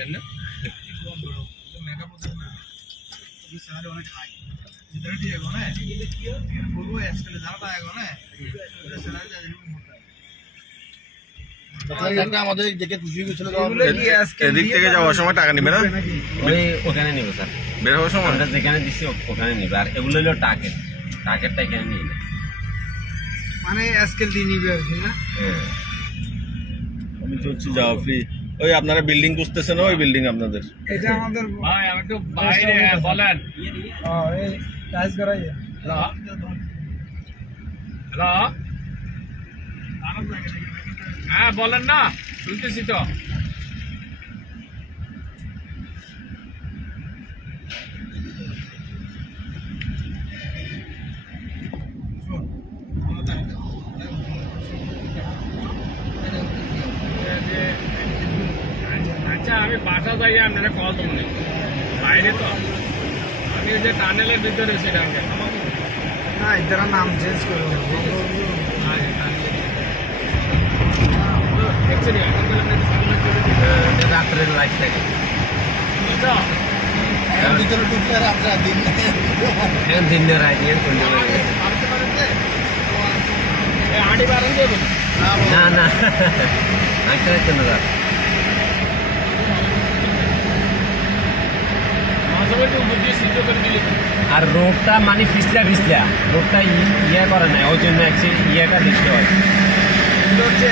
কেন মেকআপ হচ্ছে না স্যালারি অনেক হাই যেটা ঠিক আছে না বলবো আজকাল যারা এখন না স্যালারি যা আমাদের দেখে খুশি হয়েছিল এদিক থেকে যাওয়ার সময় টাকা নিবে না ওই ওখানে নিবে স্যার বের হওয়ার সময় আমরা যেখানে দিচ্ছি ওখানে নিবে আর এগুলো হলো টাকেরটা এখানে নিয়ে নেয় মানে আজকাল দিয়ে নিবে আর কি না হ্যাঁ আমি চলছি যাওয়া ফ্রি ওই আপনারা বিল্ডিং খুঁজতেছেন ওই বিল্ডিং আপনাদের এটা আমাদের ভাই আমি একটু বাইরে বলেন এই টাইস করাই হ্যালো হ্যাঁ বলেন না শুনতেছি তো আচ্ছা আমি বাসা যাই আপনারা কল দেবো বাইরে তো আমি যে টানেলের ভিতরে সেটা না এটার নাম চেঞ্জ করে রাত্রের লাইট থাকে ভিতরে ঢুকলে আর আপনারা দিন এখন দিনের আইডিয়া করলে আড়ি বারণ দেবো না না একটা জন্য আর রোগটা মানে পিছলা রোগটা ইয়ে করে না ওই জন্য ইয়েটা দেখতে হয় হচ্ছে